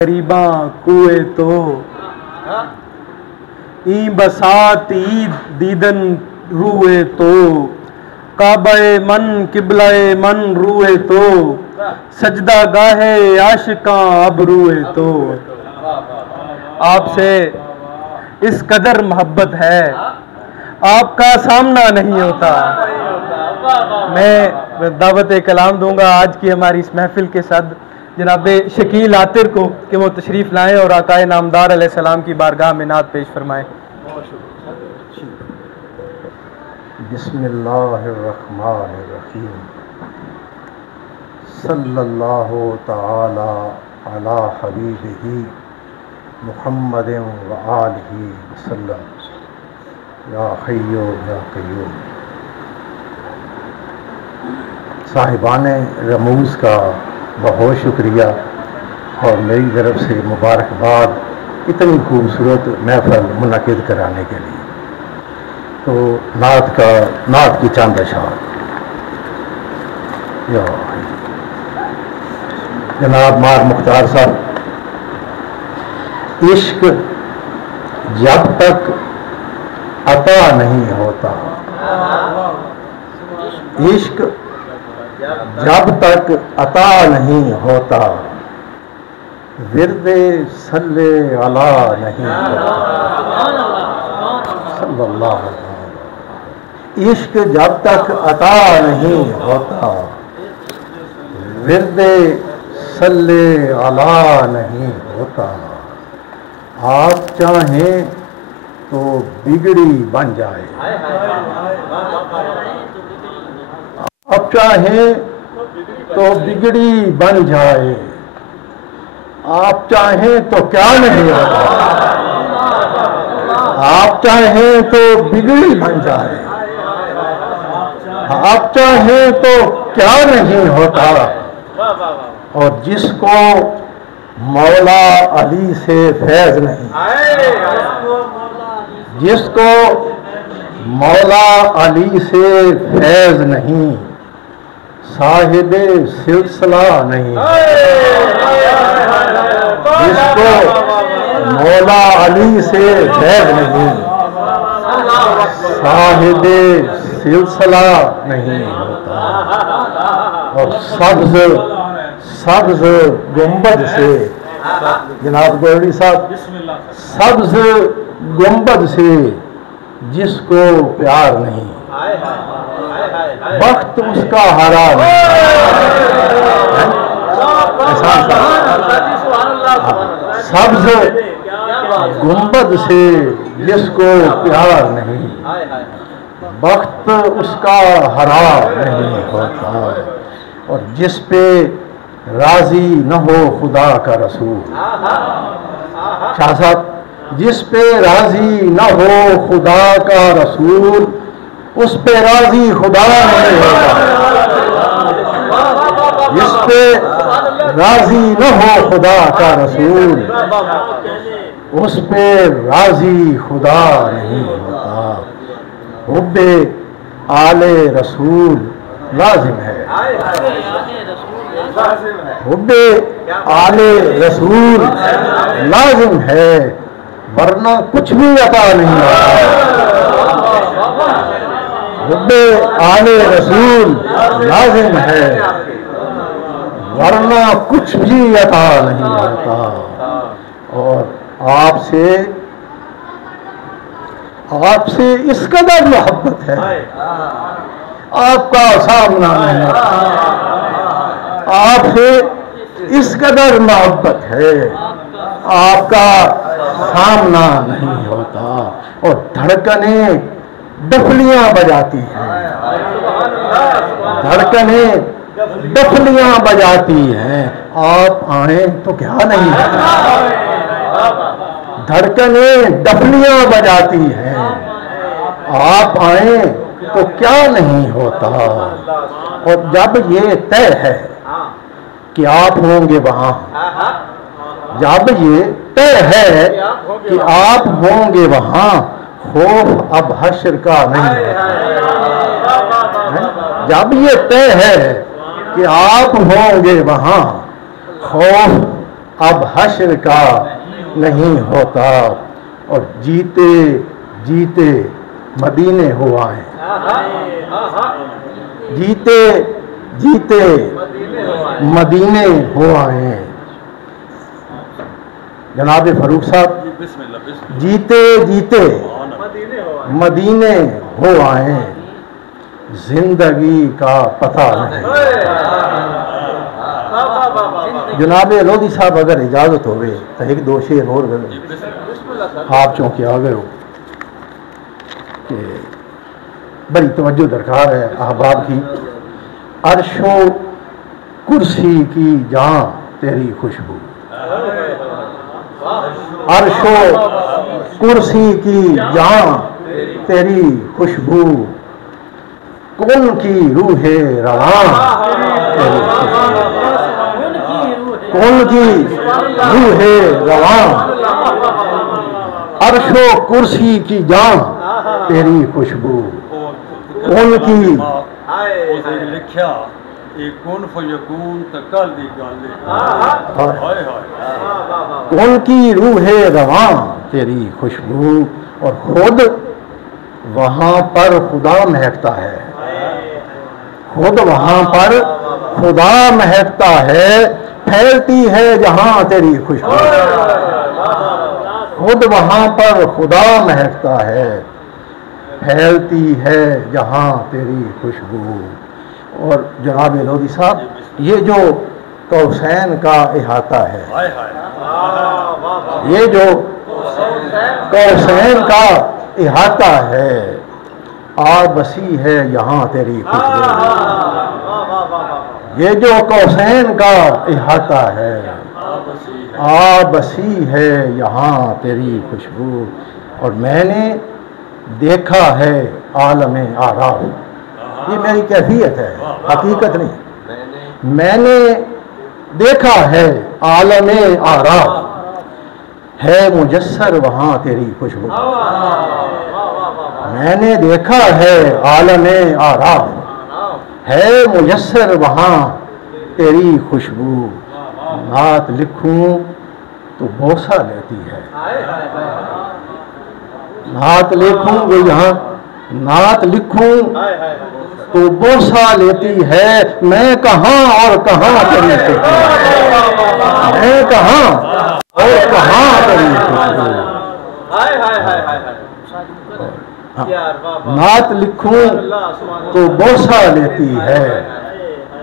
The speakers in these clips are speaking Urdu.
قریباں کوئے تو این بسات عید دیدن روئے تو کعبہ من قبلہ من روئے تو سجدہ گاہے عاشقاں اب روئے تو آپ سے اس قدر محبت ہے آپ کا سامنا نہیں ہوتا۔ میں دعوت کلام دوں گا آج کی ہماری اس محفل کے صد جناب شکیل عاطر کو کہ وہ تشریف لائیں اور آقا نامدار علیہ السلام کی بارگاہ میں نعت پیش فرمائیں۔ بسم اللہ الرحمن الرحیم صلی اللہ تعالی علی حبیبہ محمد و آلہ وسلم یا حی یا قیوم۔ صاحبان رموز کا بہت شکریہ اور میری طرف سے مبارکباد اتنی خوبصورت محفل منعقد کرانے کے لیے۔ تو نعت کی چاند اشعار۔ یا جناب مار مختار صاحب، عشق جب تک عطا نہیں ہوتا، عشق جب تک عطا نہیں ہوتا، ورد صلی علی نہیں ہوتا۔ صلی اللہ علیہ وسلم۔ عشق جب تک عطا نہیں ہوتا، ورد صلی علی نہیں ہوتا۔ آپ چاہیں تو بگڑی بن جائے، آپ چاہیں تو بگڑی بن جائے، آپ چاہیں تو کیا نہیں ہوتا، آپ چاہیں تو بگڑی بن جائے، آپ چاہیں تو کیا نہیں ہوتا۔ اور جس کو مولا علی سے فیض نہیں، جس کو مولا علی سے فیض نہیں، صاحب سلسلہ نہیں۔ جس کو مولا علی سے فیض نہیں، صاحب سلسلہ نہیں ہوتا۔ اور سبز گنبد سے، جناب گوڑی صاحب، سبز گنبد سے جس کو پیار نہیں، وقت اس کا ہرا نہیں۔ سبز گنبد سے جس کو پیار نہیں، وقت اس کا ہرا نہیں ہوتا۔ اور جس پہ راضی نہ ہو خدا کا رسول، شاہ صاحب، جس پہ راضی نہ ہو خدا کا رسول، اس پہ راضی خدا نہیں ہوتا۔ جس پہ راضی نہ ہو خدا کا رسول، اس پہ راضی خدا نہیں ہوتا۔ حب آل رسول لازم ہے، حب آل رسول لازم ہے، ورنہ کچھ بھی عطا نہیں ہوتا۔ حب آل رسول لازم ہے، ورنہ کچھ بھی عطا نہیں ہوتا۔ اور آپ سے اس قدر محبت ہے، آپ کا سامنا نہیں ہوتا۔ آپ سے اس قدر محبت ہے، آپ کا سامنا نہیں ہوتا۔ اور دھڑکنیں ڈفلیاں بجاتی ہیں، دھڑکنیں ڈفلیاں بجاتی ہیں، آپ آئیں تو کیا نہیں ہوتا۔ دھڑکنیں ڈفلیاں بجاتی ہیں، آپ آئیں تو کیا نہیں ہوتا۔ اور جب یہ طے ہے کہ آپ ہوں گے وہاں، جب یہ طے ہے کہ آپ ہوں گے وہاں، خوف اب حشر کا نہیں ہوتا۔ جب یہ طے ہے کہ آپ ہوں گے وہاں، خوف اب حشر کا نہیں ہوتا، اور جیتے جیتے مدینے ہو آئے، جیتے جیتے مدینے ہو آئے۔ جناب فاروق صاحب، جیتے جیتے مدینے ہو آئے، زندگی کا پتہ نہیں۔ جناب لودھی صاحب اگر اجازت ہوئے تو ایک دو شعر اور آپ چونکہ آ گئے ہو کہ بڑی توجہ درکار ہے احباب کی۔ عرش و کرسی کی جان تیری خوشبو، عرش و کرسی کی جان تیری خوشبو، کون کی روح رواں تیری خوشبو، کون کی روح رواں، عرش و کرسی کی جان تیری خوشبو، کون کی لکھیا کون فیکون تکل دی گل، کون کی روح رواں تیری خوشبو، اور خود وہاں پر خدا مہکتا ہے، خود وہاں پر خدا مہکتا ہے، پھیلتی ہے جہاں تیری خوشبو، خود وہاں پر خدا مہکتا ہے، پھیلتی ہے جہاں تیری خوشبو۔ اور جناب لودھی صاحب، یہ جو قوسین کا احاطہ ہے، یہ جو قوسین کا احاطہ ہے، آ بسی ہے یہاں تیری خوشبو، یہ جو قوسین کا احاطہ ہے، آ بسی ہے یہاں تیری خوشبو۔ اور میں نے دیکھا ہے عالم آراف، یہ میری کیفیت ہے، حقیقت نہیں، میں نے دیکھا ہے عالم آراف، ہے مجسر وہاں تیری خوشبو، میں نے دیکھا ہے عالم آراف، ہے مجسر وہاں تیری خوشبو، نعت لکھوں تو بوسہ لیتی ہے، نعت لکھوں وہ یہاں، نعت لکھوں تو بوسہ لیتی ہے، میں کہاں اور کہاں تیری خوشبو، میں کہاں اور کہاں تیری خوشبو، نعت لکھوں تو بوسہ لیتی ہے،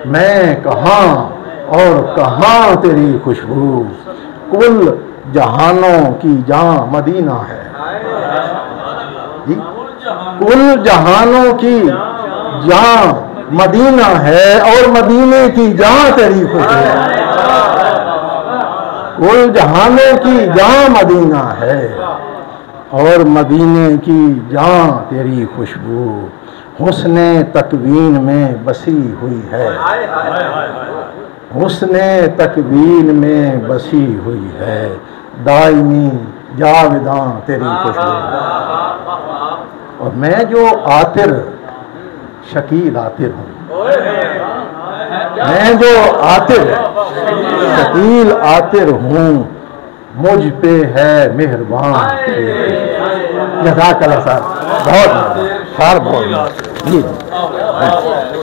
میں کہاں اور کہاں تیری خوشبو، کل جہانوں کی جان مدینہ ہے، کل جہانوں کی جان مدینہ ہے، اور مدینے کی جان تیری خوشبو، کل جہانوں کی جان مدینہ ہے، اور مدینے کی جان تیری خوشبو، حسن تکوین میں بسی ہوئی ہے، حسن تکوین میں بسی ہوئی ہے، دائمی جاوداں تیری خوشبو۔ اور میں جو عاطر شکیل عاطر ہوں، میں جو عاطر شکیل عاطر ہوں، مجھ پہ ہے مہربان تیری خوشبو۔ جزاک اللہ صاحب، بہت شعر بہت جی